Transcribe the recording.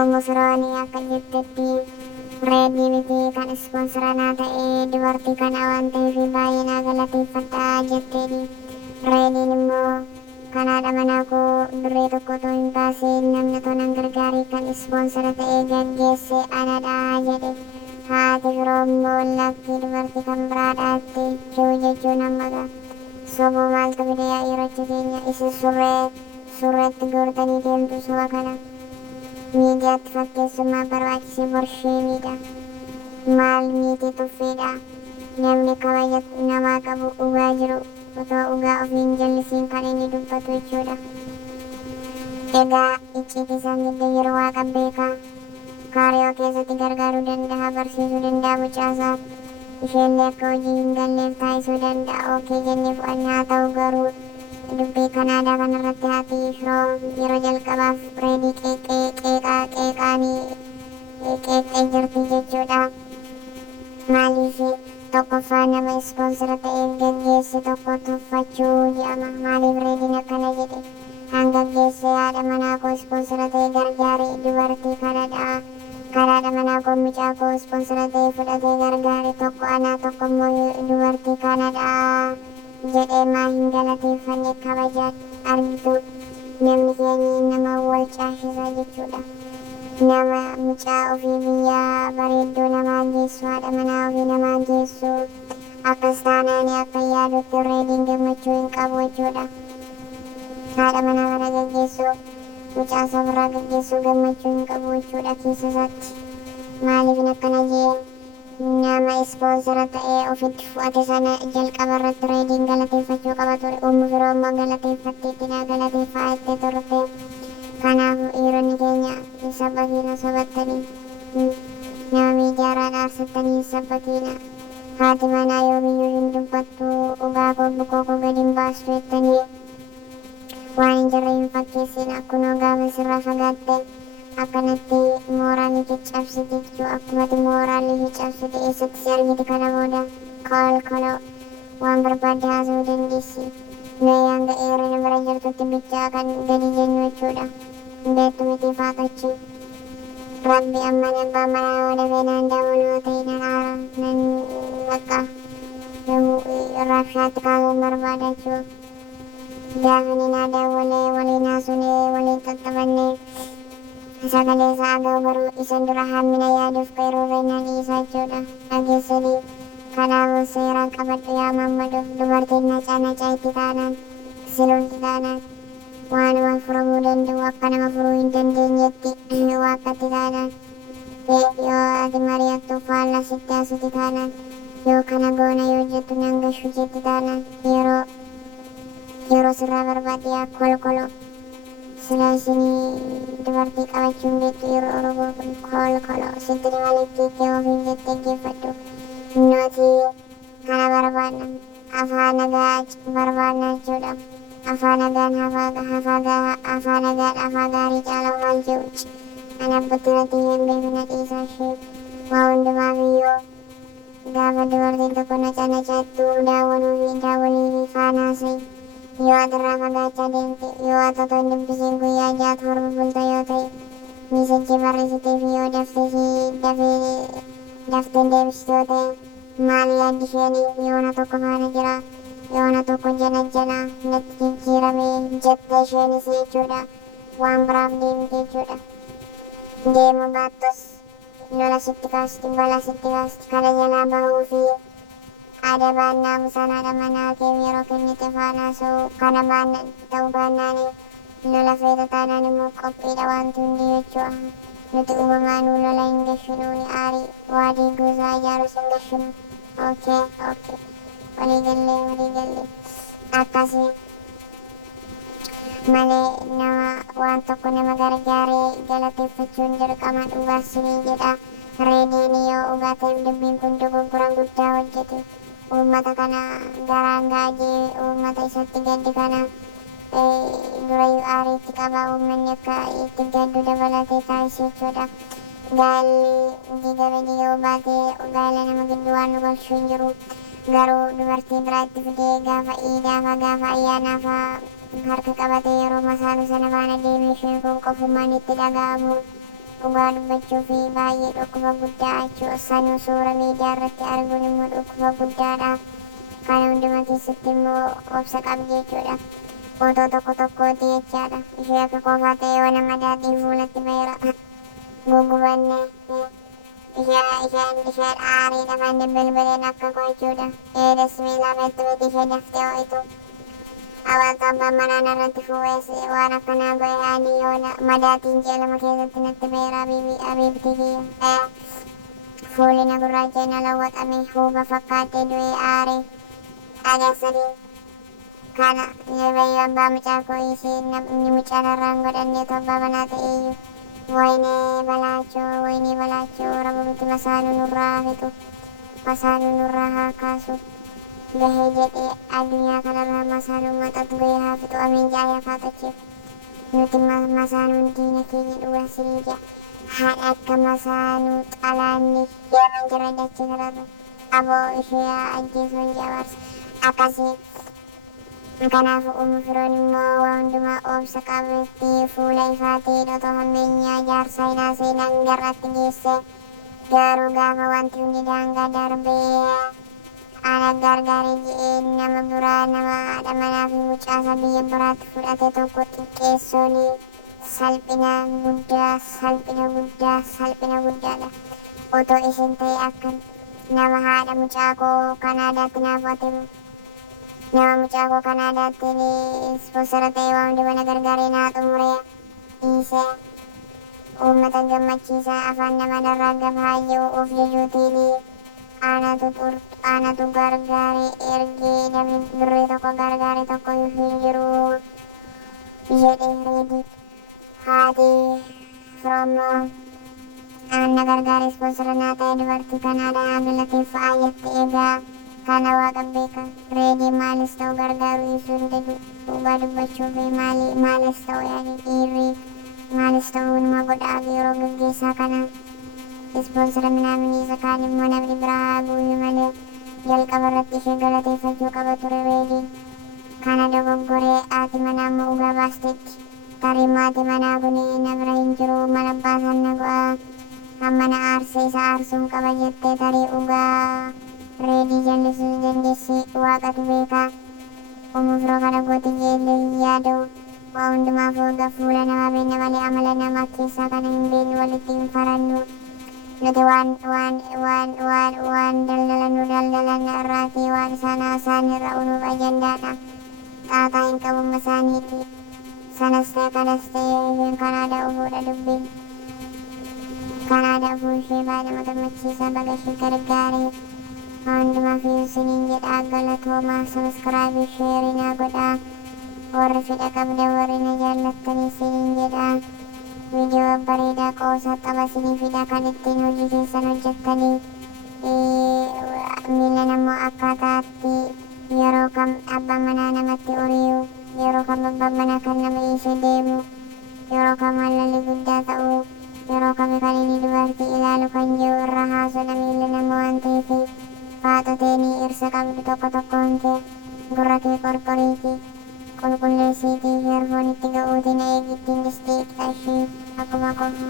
Umusrooni akka jettetti reedii miti kan ispoonsaranaa ta'ee dubartii kana waan ta'eef baay'ee naa galateeffadha jetteedhi. Reediin immoo kanaadha manaa koo duree tokko otoo hin baasiin namni tonan gargaarii kan ispoonsara ta'ee gaggeesse anadha jedhe. Haati firoo immoo lakkii dubartii kan biraadhaatti jiru jechuun hammaga. Soboo maaltu fide yaa dhiirota keenya isin surreetti goortanii deemtu soba kana. Miidiyaatti fakkeessummaa barbaachisee borshee miidha. Maal miitii tuffiidha. Namni kabaja namaa qabu dhugaa jiru otoo dhugaa ofiin jallisiin kan inni dubbatu jechuudha. Egaa icciitii isaanii yeroo waaqa beekaa kaariyoo keessatti gargaaruu danda'a, barsiisuu danda'a mucaasaa. Isheenillee akka hojii hin galleef taasisuu danda'a. Ookee jennee fudhanna haa ta'u garuu dubbii kanaadaa kanarratti haati firoo yeroo jalqabaaf reedii qeeqaanii jirti jechuudha. Maaliif tokkoffaa nama ispoonsara ta'eef gaggeesse tokko tuffachuu jedhama. Maaliif reediin akkana jedhe hangaggeesse haadha manaa koo ispoonsara ta'e gargaare dubartii kanaadha manaa koo mucaa koo ispoonsara ta'e fudhatee gargaare tokko anaa tokko immoo dubartii kanadha jedhee maa hin galateeffanne kabajaan argitu. Namni keenya nama wal caashisa jechuudha. Nama mucaa ofii biyyaa bareedduu namaa geessu haadha manaa ofii namaa geessu akkas taanaan akka yaadutti reediin gammachuu hin qabu jechuudha. Haadha manaa kana gaggeessu mucaa ofirraa gaggeessu gammachuu hin qabu jechuudha keessa isaatti. Maaliif akkana jeen nama ispoonsara ta'ee ofitti fudhate sana jalqaba irratti reediin galateeffachuu qaba ture. Ummu firoo immoo galateeffatteetti naa galateeffaa jettee turte. Kanaafuu dhiironni keenya hin sabbakiina sabattanii nama miidiyaarraa dhaarsattanii hin sabbakiina. Haati manaa yoomiyyuu hin dubbattu dhugaa koo bukoo koo gadi hin baastu jettanii waan hin jirre hin fakkeessin. Akkunoo gaafa sirraa fagaatte akkanatti mooraalii caccabsiti jechuu akkumatti mooraalii cabsite eessatti si argite kana booda kolkoloo waan barbaadde haasa'uu dandeessi. Mee hanga eerina bira jirtutti bichaa kan gadi jennu jechuudha. Beektu miti faatachi. Rabbi amma abbaa manaa yoo dhabee naan daamunoo ta'e nan aara nan bakka raabshaatti kaasuun barbaada jechuudha. Gaafa ni naa daawwalee waliin haasofnee waliin xaxxabannee sagalee isaa aga'u garuu isin dura hammina yaaduuf qayrurree nan dhiisa jechuudha. Dhageessanii kanaafuu seeraan qabadhu yaa mammaduuf dubartiin nacaa itti taanaan silulti taanaan waanuma furamuu danda'u akka nama furuu hin dandeenyetti waaqatti taanaan yoo ati mari'attu faallaa sitti haasuti taanaan yoo kana goona yoo jettu nan gashu jetti taanaan yeroo sirraa barbaade yaa kolkoloo sila isinii dubartii qabachuun beektu yeroo oroboo kun kolkoloo sitti dabaletti itti ofiin jettee geeffadhu. Nuti kana barbaadna afaan nagaa barbaadna jechuudha. Afaan nagaan afaa gaarii caala maal jedhu ani abbatti irratti hin beekne dhiisaa ishee waa hundumaaf iyyuu gaafa dubartiin tokko nacattu daawwanii fi faanaasee yoo atirraa fagaachaa deemte yoo ati otoo hin dubbisiin guyyaa ja'a torba bulta yoo ta'e miisajjii barreessitee fi yoo dafteen deebistu yoo ta'e maal yaaddi isheenii yoona tokko faana jira yoona tokko jana natti jijjiirame jette isheenis jechuudha. Waan biraaf deemte jechuudha. Deemu baattus lola sitti kaasti bala sitti kaasti kana jalaa bahuu fi adabaan naamusaan haadha manaa kee yeroo kennite faana soo kana ta'uu baannaani lola feeta taanaan immoo qophiidha wanti hundi jechuudha. Nuti uumamaan lola hin gashinu ni aarii waa diiguusaa ijaarus hin gashinu. Okey waliigallee akkasii malee nama waan tokko nama gargaaree galateeffachuun dirqama dhugaasanii jedha. Reediin yoo dhugaa ta'eef dubbiin kun dogoggora guddaa hojjete. Uummata kana garaan gaajee uummata isatti gaddi kana durayyuu aariitti qaba uummanni akka itti gaddu dabalatee taasise jechuudha. Gaalli digame yoo baate gaala nama gidduu waan nu galchu hin jiru. Garuu dubartii biraatti fidee gaafa iidaa gaafa ayyaanaa harka qabatee yeroo masaanuu sana faana deeme isheen kun qofumaan itti dhaga'amu. Dhugaa dubbachuu fi baay'ee dhukkuba guddaa achuu sanuu suura miidiyaa irratti arguun immoo dhukkuba guddaadha. Kana hundumaa keessatti immoo obsa qabdi jechuudha. Footoo tokko tokkooti jechaadha. Ishee akka qofaa ta'e waan madaatii fuulatti baheera. Gugubanne isheen aariidha fanne bilbileen akka gochuudha. Eedas miilaa meetti ishee daftee ho'itu. Hawaasa abbaan manaan irratti fuudhees waan akkanaa go'e ani yoona madaatiin ji'a lama keessatti natti baheera abiibti kiyya. Fuulli na gurraacha'ee na lawwaxame huuba fakkaattee du'ee aaree dhageessanii. Kana bayyoo abbaa mucaa koo ishee namni mucaan irraan godhannee abbaa manaa ta'eeyyuu. Wayinee balaachoo rabuuti masaanuu nurraa fixu. Masaanuu nurraa haa kaasu. Gahee jedhee addunyaa kanarraa masaanuu maxatu gahee haa fixu ameen jaayee faatachiif. Nuti masaanuun diina keenya dhugaa sirii jaa. Haadha akka masaanuu xalaanni deeman jira dachee kanarra. Aboo ishee ajjeesuun jabaarsa. Akkasii kanaaf uumu firoon immoo waa hundumaa obsa qabeetti fuula ifaatiin otoo hammeenyaa jaarsaa hinaa seenaan garratti geesse. Garuu gaafa wanti hundi daangaa darbee ana gargaarii jedhee nama biraa nama haadha manaa fi mucaasaa biyya biraatti fudhate tokko xiqqeessuun salphina guddaadha. Otoo isin ta'e akka nama haadha mucaa koo Kanaadaatti naaf ate nama mucaa koo Kanaadaatti ispoonsara ta'e waan hundumaa na gargaaree naa xumuree dhiisee uummata gammachiisaa afaan nama narraa gabaayyoo of jechuutiin aanatu gargaaree ergee namni birrii tokko gargaaree tokko hin jiru jedhee reedii haati firoomoo aanna gargaaree ispoonsara naa ta'e dubartii Kanaadaa galateeffaa jette egaa kana waaqa beeka reedii maalis ta'u gargaaru ibsuu hin danda'u dhugaa dubbachuu fi maalis ta'u yaani dhiirri maalis ta'uu nama godhaa fi yeroo gaggeessaa kana ispoonsara minaamini isa kaan immoo namni biraa haa guutuu malee jalqaba irratti ishee galateeffachuu qaba ture reediin. Kana dogoggoree haati manaa immoo dhugaa baasteetti. Tarii haati manaa kun na bira hin jiru mana baasan na go'a hamma na aarsee isa aarsuun qaba jettee tarii dhugaa reedii jallisuu dandeessi waaqatu beekaa. Uumuu firoo kana gooti jeellee hin yaada'u. Waa hundumaaf hooga fuula namaa beekna malee amala namaa keessaa kana hin beeknu walitti hin farannu. Nuti waan daldalan irraatii waan isaan irra unuuf ajandaadha. Xaataa hin qabu masaaniiti. Sanas ta'e kanas ta'e isheen Kanaadaa ufuudha dubbiin. Kanaadaa ufuu ishee baay'ee nama gammachiisa baga ishee gargaaree. Hundumaaf isiniin jedhaa galatoomaa sabiskiraabii sheerii naa godhaa. Warri fedha qabda warri na jaallattanii isiniin jedhaa. Viidiyoo bareedaa qoosaa taphasinii fidha kan ittiin hojii keessan hojjettanii miila namoo akkaataatti yeroo kam abbaan manaa namatti uriyu yeroo kam abbaan manaa kan nama dhiisee deemu yeroo kam haallalli guddaa ta'u yeroo kam kan inni dubartii ilaalu kan jiru irra haasudha miila namoo waan ta'eef faaxoteenii dhirsa qabdu tokko tokkoon kee gurra kee qorqoriitii. Qulqulleessiitii heerfoonitti ga'uutiin eegittiin distii qixashii akkuma qofa.